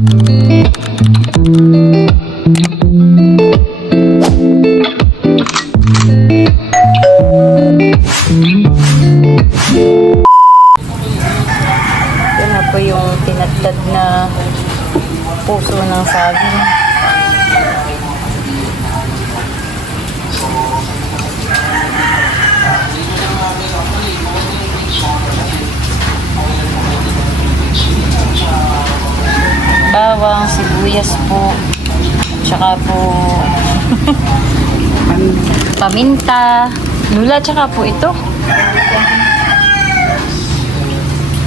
Ito na po yung tinadtad na puso ng saging. Bawang, sibuyas po, tsaka po paminta, lula, tsaka po ito.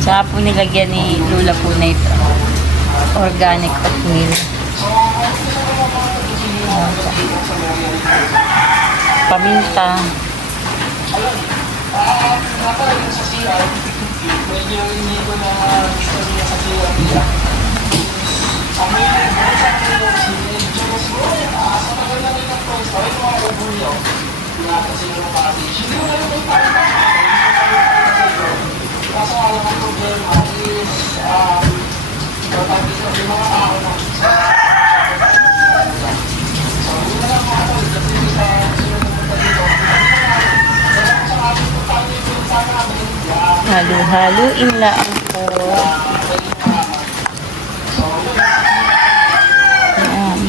Tsaka po nilagyan ni lula po na ito. Organic oatmeal. Paminta. Halo-haluin lang po. Ayan.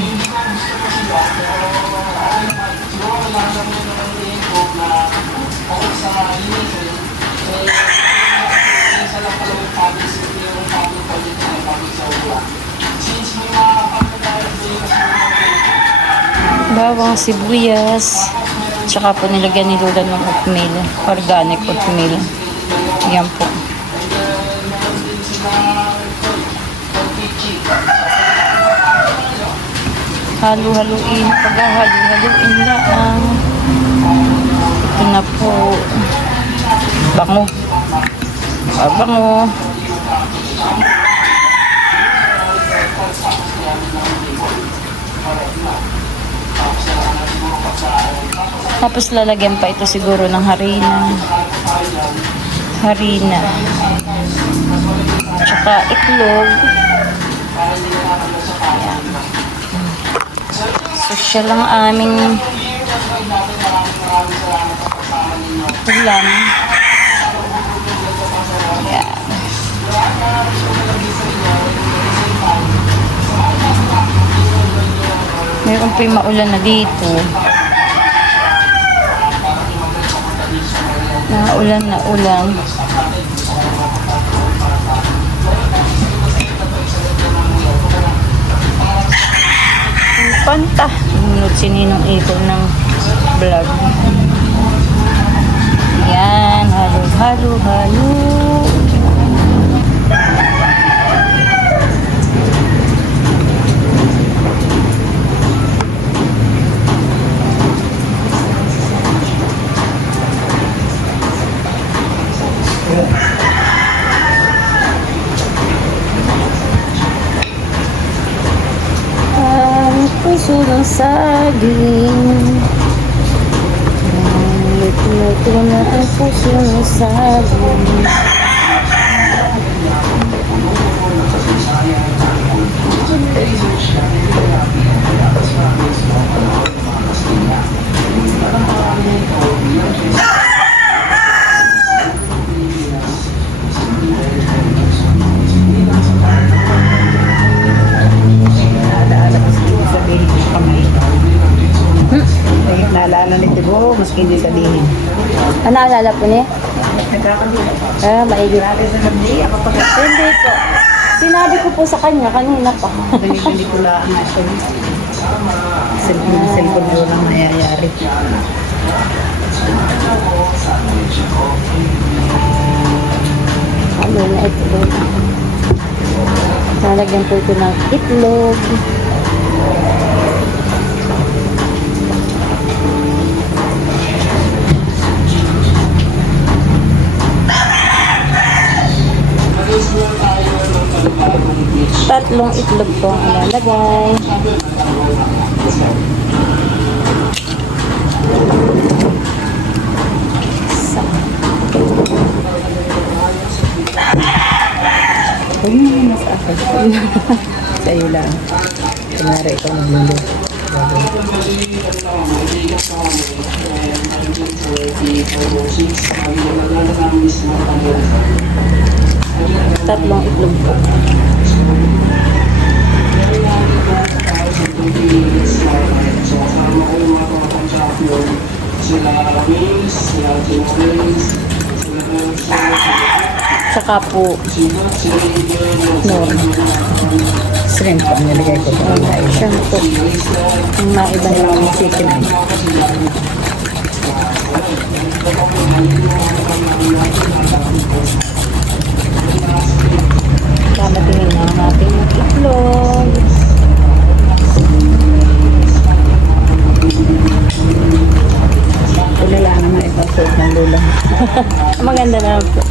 Bawang, sibuyas, tsaka po nilagyan ni Lola ng oatmeal, organic oatmeal. Yan po. Halo-haluin, pag-halo-haluin lang. Ito na po. Bango. Bango. Tapos lalagyan pa ito siguro ng harina. Tsaka itlog. Ayan. So siya lang aming ulam. Ayan. Meron pa yung maulan na dito. Ulan na ulan. Panta. Nunod si Ninong Ito ng vlog. Yan. Halo. Puso ng saging. Luto na ang puso ng saging. Naalala ni Tibo, maski hindi sabihin. Ano naalala po niya? Maigit. Hindi po. Sinabi ko po sa kanya kanina pa. Hindi ko lang na siya. Cellphone mo lang nangyayari. Ano na itlog. Nalagyan po ito ng itlog. Tatlong itlog po ang ilalagay. Ayun, mas ako. Sa'yo lang. Kunwari ikaw nagluluto. Tatlong itlog po. Tsaka po, Shrimp ang nilagay ko doon. siya po. Ang maiba naman yung chicken. Kamatingin na ang ating itlog. Tulala naman itong suot ng lula. Maganda naman po.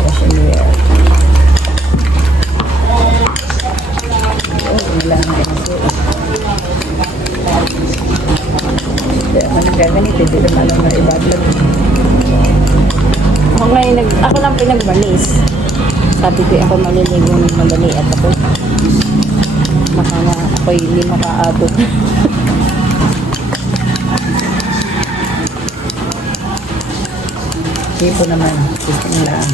Kasi niya. Wala ang ganito. Kaya ako nagaganit, hindi naman alam na iba-vlog. Ako ngayon, ako lang pinagbalis. Sabi ko ako maliligo ng madali at ako baka na ako hindi makaabot. Tipo naman, system lang.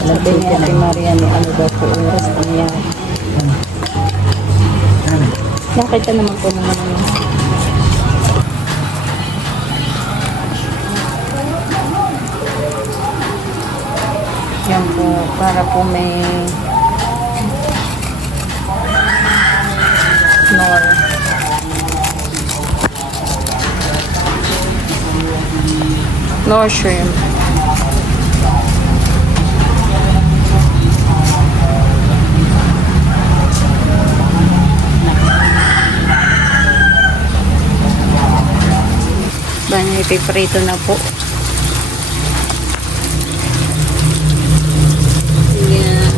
Walang Sabi ni chicken Ate na. Maria ni ano daw po oras kanya. Nakita naman po naman yun. Yan po, para po may nor. Nor shrimp. Banya ipiprito na po. Yeah.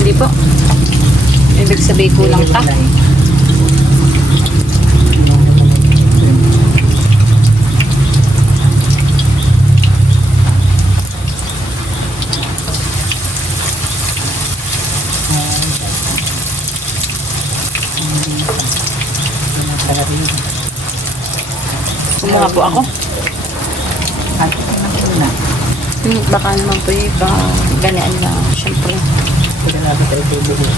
Hindi po. Ibig sabihin kulang pa. Kumuha po ako. Baka naman po yung ganaan lang. Siyempre. Pagkalabi tayo tubig.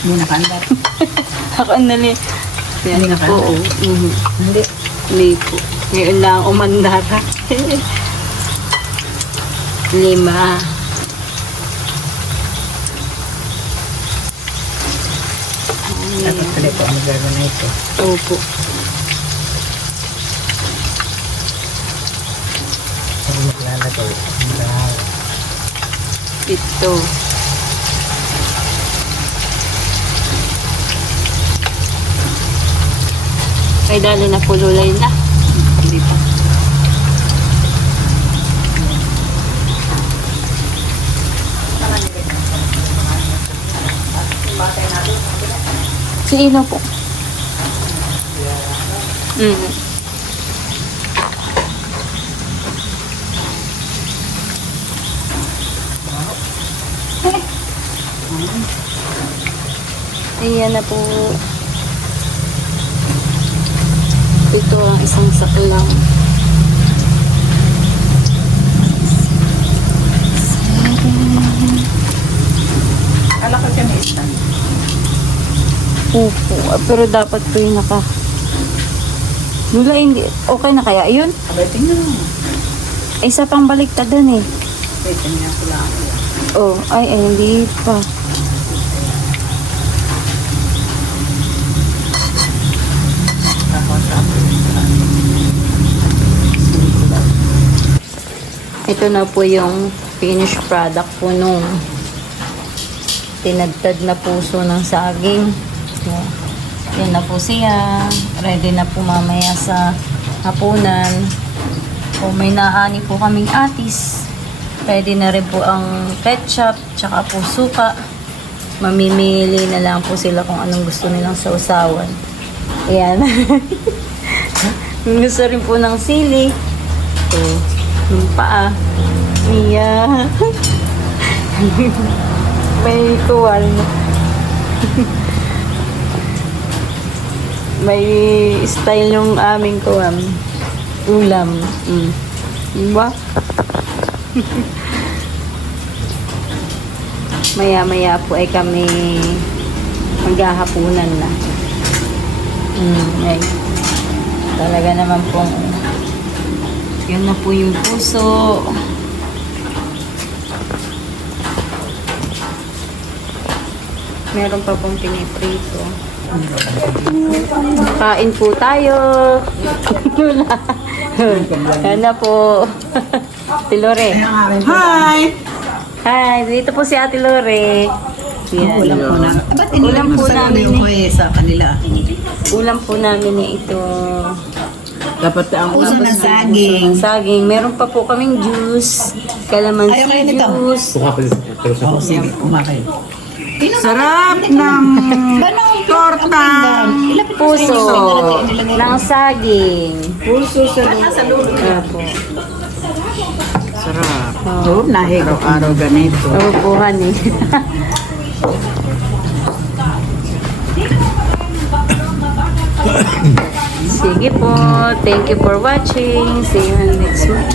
Hindi nakandar. Ako ang nali. Yan Hindi na na po. kaya? Hindi. Hindi po. Ngayon lang umandara. 5. Dapat pala ito ang gagawin na ito. Opo. Pag maglalagay. Ang 7. Ay, dali na po lulay na. Hindi pa. Si Ino po. Ayan na po. Ito ang isang saklang. siya may stand. Opo. Pero dapat po yung naka... Lula, hindi. Okay na kaya? Ayun. Abay, tingnan mo. Isa pang baliktadan eh. Wait, tingnan ko lang. Oh, ay, hindi pa. Ito na po yung finished product po nung tinadtad na puso ng saging. So, yan na po siya. Ready na po mamaya sa hapunan. O may naani po kaming atis. Ready na rin po ang ketchup, tsaka po suka. Mamimili na lang po sila kung anong gusto nilang sausawan. Ayan. Gusto rin po ng sili. So, yung paa. Iya. May tuwal. May style yung aming tuwam. Ulam. Diba? Maya-maya po ay kami maghahapunan na. Ay. Talaga naman pong yun na po yung puso. Meron pa pong piniprito. Kain po tayo. Yan na po. Ate Lore. Hi! Hi, dito po si Ate Lore. Yan. Ulam po na. Ba't Ulam po namin yung sa kanila? Ulam po namin ni ito. Dapat ang Puso ng saging. Saging. Meron pa po kaming juice. Kalamansi Ayaw kayo nito? juice. Oh, sige, kumakain. Sarap ng torta. Puso ng saging. Puso sa Opo. sarap. Oh, nahigo araw ganito. Opo, honey. Sige po. Thank you for watching. See you next month.